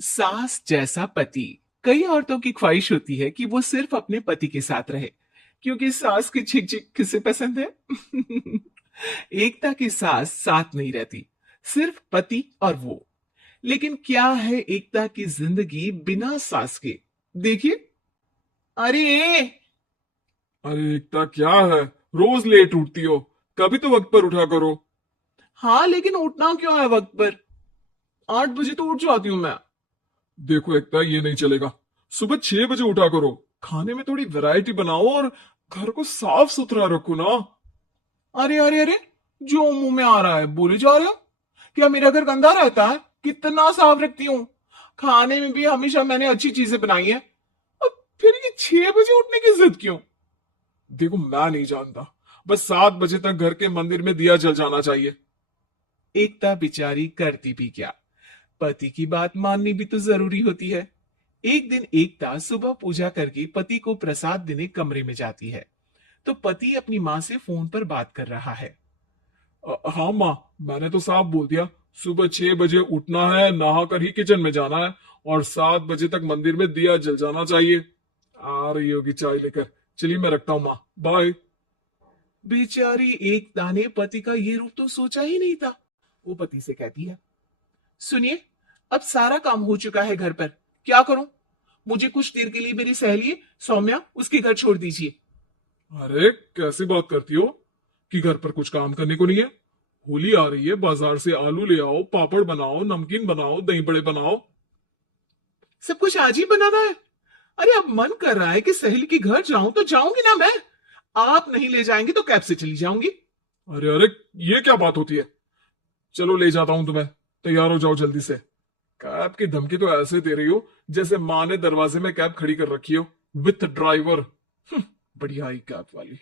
सास जैसा पति। कई औरतों की ख्वाहिश होती है कि वो सिर्फ अपने पति के साथ रहे, क्योंकि सास की छिक छिक किसे पसंद है। एकता की सास साथ नहीं रहती, सिर्फ पति और वो। लेकिन क्या है एकता की जिंदगी बिना सास के? देखिए। अरे, अरे एकता, क्या है? रोज लेट उठती हो। कभी तो वक्त पर उठा करो। हाँ लेकिन उठना क्यों है वक्त पर? 8 बजे तो उठ जाती हूँ मैं। देखो एकता, ये नहीं चलेगा। सुबह 6 बजे उठा करो। खाने में थोड़ी वैरायटी बनाओ और घर को साफ सुथरा रखो ना। अरे अरे अरे, जो मुंह में आ रहा है बोले जा रहे हो। क्या मेरा घर गंदा रहता है? कितना साफ रखती हूँ। खाने में भी हमेशा मैंने अच्छी चीजें बनाई है। अब फिर ये 6 बजे उठने की जिद क्यों? देखो, मैं नहीं जानता। बस 7 बजे तक घर के मंदिर में दिया जल जाना चाहिए। एकता बेचारी करती भी क्या, पति की बात माननी भी तो जरूरी होती है। एक दिन एकता सुबह पूजा करके पति को प्रसाद देने कमरे में जाती है, तो पति अपनी माँ से फोन पर बात कर रहा है। हाँ माँ, मैंने तो साफ बोल दिया। सुबह 6 बजे उठना है, नहा कर ही किचन में जाना है और 7 बजे तक मंदिर में दिया जल जाना चाहिए। आ रही होगी चाय लेकर। चलिए, मैं रखता हूँ माँ, बाय। बेचारी एकता ने पति का ये रूप तो सोचा ही नहीं था। वो पति से कहती है, सुनिए, अब सारा काम हो चुका है घर पर, क्या करूं? मुझे कुछ देर के लिए मेरी सहेली सौम्या उसके घर छोड़ दीजिए। अरे कैसी बात करती हो कि घर पर कुछ काम करने को नहीं है? होली आ रही है, बाजार से आलू ले आओ, पापड़ बनाओ, नमकीन बनाओ, दही बड़े बनाओ। सब कुछ आज ही बनाना है? अरे अब मन कर रहा है कि सहेली के घर जाऊं तो जाऊंगी ना मैं। आप नहीं ले जाएंगे तो कैब से चली जाऊंगी। अरे अरे, ये क्या बात होती है? चलो ले जाता हूं तुम्हें। तैयार हो जाओ जल्दी से। कैब की धमकी तो ऐसे दे रही हो जैसे माँ ने दरवाजे में कैब खड़ी कर रखी हो, विथ ड्राइवर। बढ़िया ही कैब वाली।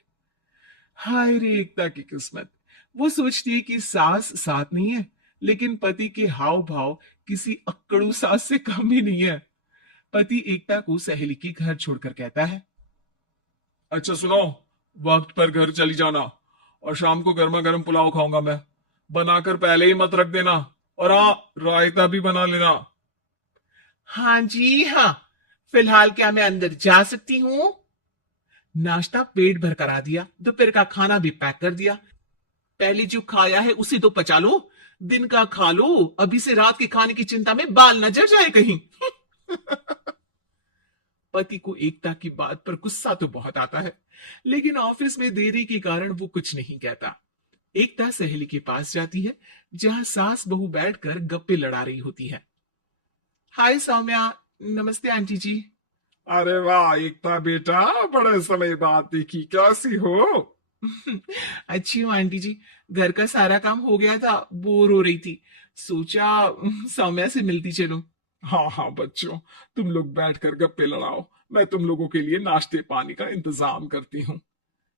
हाय रे एकता की किस्मत। वो सोचती है कि सास साथ नहीं है, लेकिन पति के हाव भाव किसी अक्कड़ू सास से कम ही नहीं है। पति एकता को सहेली के घर छोड़कर कहता है, अच्छा सुनो, वक्त पर घर चली जाना और शाम को गर्मा गर्म पुलाव खाऊंगा मैं। बनाकर पहले ही मत रख देना। और हाँ, रायता भी बना लेना। हाँ जी हाँ, फिलहाल क्या मैं अंदर जा सकती हूँ? नाश्ता पेट भर करा दिया, दोपहर का खाना भी पैक कर दिया। पहले जो खाया है उसे तो पचा लो, दिन का खा लो, अभी से रात के खाने की चिंता में बाल न जल जाए कहीं। पति को एकता की बात पर गुस्सा तो बहुत आता है, लेकिन ऑफिस में देरी के कारण वो कुछ नहीं कहता। एकता सहेली के पास जाती है, जहां सास बहू बैठकर गप्पे लड़ा रही होती है। हाय सौम्या। नमस्ते आंटी जी। अरे वाह एकता बेटा, बड़े समय बाद दिखी, कैसी हो? अच्छी हूँ आंटी जी। घर का सारा काम हो गया था, बोर हो रही थी, सोचा सौम्या से मिलती चलूं। हाँ हाँ बच्चों, तुम लोग बैठकर गप्पे लड़ाओ। मैं तुम लोगों के लिए नाश्ते पानी का इंतजाम करती हूँ।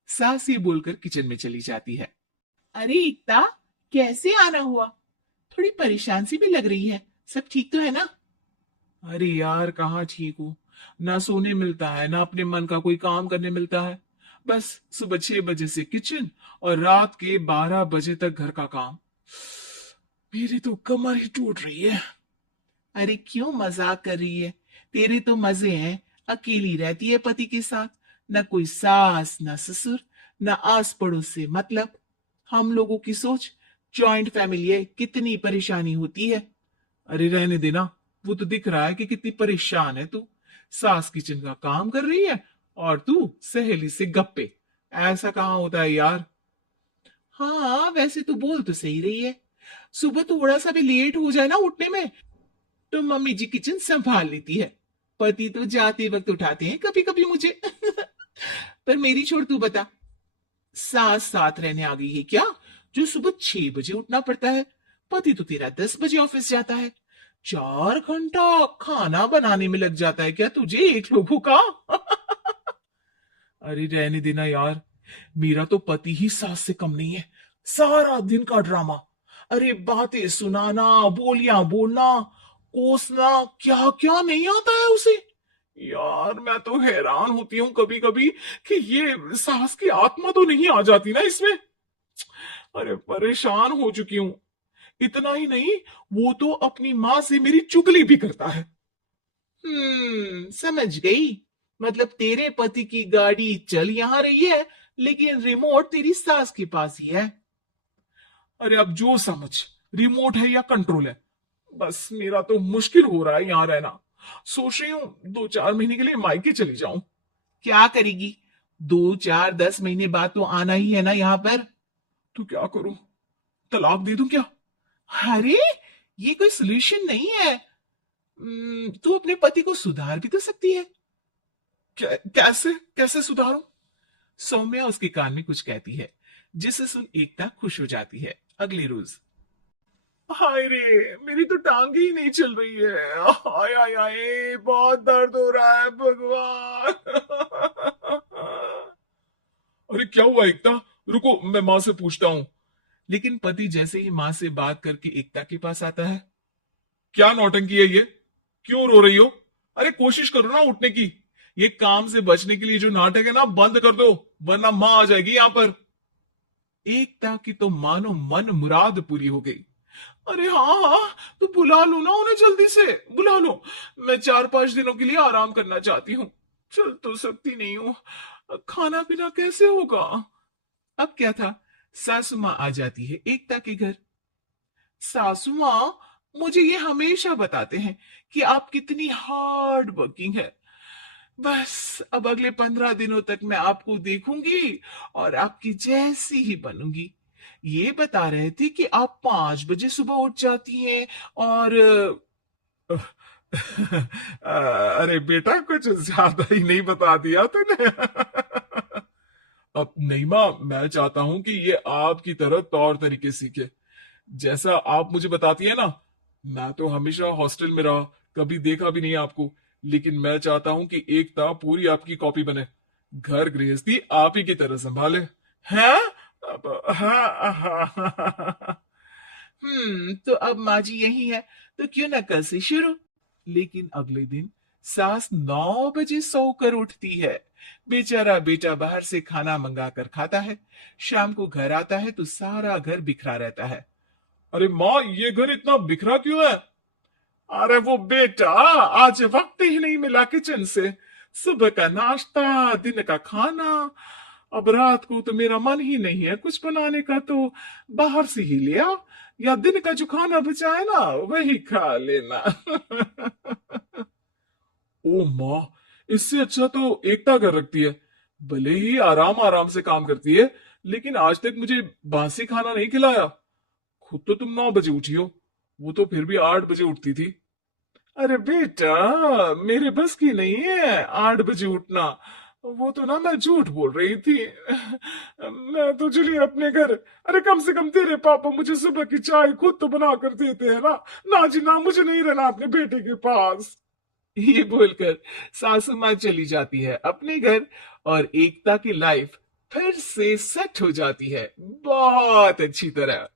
सास ये बोलकर किचन में चली जाती है। अरे एकता, कैसे आना हुआ? थोड़ी परेशान सी भी लग रही है, सब ठीक तो है ना? अरे यार, कहाँ ठीक हूँ। ना सोने मिलता है, ना अपने मन का कोई काम करने मिलता है। बस सुबह 6 बजे से किचन और रात के 12 बजे तक घर का काम। मेरी तो कमर ही टूट रही है। अरे क्यों मजाक कर रही है? तेरे तो मजे हैं, अकेली रहती है पति के साथ। न कोई सास, न ससुर, न आस पड़ोस से मतलब। हम लोगों की सोच, जॉइंट फैमिली है, कितनी परेशानी होती है। अरे रहने देना, वो तो दिख रहा है कि कितनी परेशान है तू। सास किचन का काम कर रही है और तू सहेली से गप्पे। ऐसा कहाँ होता है यार। हाँ वैसे तो बोल तो सही रही है। सुबह थोड़ा सा भी लेट हो जाए ना उठने में, तो मम्मी जी किचन संभाल लेती है। पति तो जाते वक्त उठाते हैं कभी कभी मुझे। पर मेरी छोड़, तू बता, सास साथ रहने आ गई है क्या, जो सुबह 6 बजे उठना पड़ता है? पति तो तेरा 10 बजे ऑफिस जाता है। 4 घंटा खाना बनाने में लग जाता है क्या तुझे एक लोगों का? अरे रहने देना यार, मेरा तो पति ही सास से कम नहीं है। सारा दिन का ड्रामा। अरे बातें सुनाना, बोलियां बोलना, कोसना, क्या क्या नहीं आता है उसे। यार मैं तो हैरान होती हूँ कभी कभी कि ये सास की आत्मा तो नहीं आ जाती ना इसमें। अरे परेशान हो चुकी हूँ। इतना ही नहीं, वो तो अपनी माँ से मेरी चुगली भी करता है। समझ गई। मतलब तेरे पति की गाड़ी चल यहाँ रही है, लेकिन रिमोट तेरी सास के पास ही है। अरे अब जो समझ, रिमोट है या कंट्रोल है, बस मेरा तो मुश्किल हो रहा है यहाँ रहना। सोच रही हूँ 2-4 महीने के लिए मायके चली जाऊं। क्या करेगी? 2, 4, 10 महीने बाद तो आना ही है ना यहाँ पर। तो क्या करूं, तलाक दे दूं क्या? अरे, ये कोई सोल्यूशन नहीं है। तू अपने पति को सुधार भी तो सकती है। कैसे कैसे सुधारूं? सौम्या उसके कान में कुछ कहती है, जिसे सुन एकता खुश हो जाती है। अगले रोज। हाय रे, मेरी तो टांगे ही नहीं चल रही है। हाय हाय हाय, बहुत दर्द हो रहा है भगवान। अरे क्या हुआ एकता? रुको, मैं माँ से पूछता हूँ। लेकिन पति जैसे ही माँ से बात करके एकता के पास आता है। क्या नौटंकी है ये? क्यों रो रही हो? अरे कोशिश करो ना उठने की। ये काम से बचने के लिए जो नाटक है ना, बंद कर दो, वरना माँ आ जाएगी यहाँ पर। एकता की तो मानो मन मुराद पूरी हो गई। अरे हाँ हाँ, तो बुला लो ना उन्हें, जल्दी से बुला लो। मैं 4-5 दिनों के लिए आराम करना चाहती हूँ। चल तो सकती नहीं हूँ। खाना पीना कैसे होगा? अब क्या था, सासू माँ आ जाती है एकता के घर। सासू माँ, मुझे ये हमेशा बताते हैं कि आप कितनी हार्ड वर्किंग है। बस अब अगले 15 दिनों तक मैं आपको देखूंगी और आपकी जैसी ही बनूंगी। ये बता रहे थे कि आप 5 बजे सुबह उठ जाती हैं और अरे बेटा, कुछ ज्यादा ही नहीं बता दिया तूने। अब नहीं माँ, मैं चाहता हूं कि ये आपकी तरह तौर तरीके सीखे, जैसा आप मुझे बताती है ना। मैं तो हमेशा हॉस्टल में रहा, कभी देखा भी नहीं आपको, लेकिन मैं चाहता हूं कि एकता पूरी आपकी कॉपी बने, घर गृहस्थी आप ही की तरह संभाले। हैं? हाँ। तो अब माँ जी यही है, तो क्यों ना कल से शुरू। लेकिन अगले दिन सास 9 बजे सोकर उठती है। बेचारा बेटा बाहर से खाना मंगा कर खाता है। शाम को घर आता है तो सारा घर बिखरा रहता है। अरे माँ, ये घर इतना बिखरा क्यों है? अरे वो बेटा, आज वक्त ही नहीं मिला किचन से। सुबह का नाश्ता, दिन का खाना, अब रात को तो मेरा मन ही नहीं है कुछ बनाने का, तो बाहर से ही लिया, या दिन का जो खाना बचा है ना वही खा लेना। ओ माँ, इससे अच्छा तो एकता कर रखती है। भले ही आराम आराम से काम करती है, लेकिन आज तक मुझे बासी खाना नहीं खिलाया। खुद तो तुम 9 बजे उठी हो, वो तो फिर भी 8 बजे उठती थी। अरे बेटा, मेरे बस की नहीं है 8 बजे उठना। वो तो ना मैं झूठ बोल रही थी। मैं तो चली अपने घर। अरे कम से कम तेरे पापा मुझे सुबह की चाय खुद तो बना कर देते हैं ना। ना जी ना, मुझे नहीं रहना अपने बेटे के पास। ये बोलकर सासू माँ चली जाती है अपने घर और एकता की लाइफ फिर से सेट हो जाती है बहुत अच्छी तरह।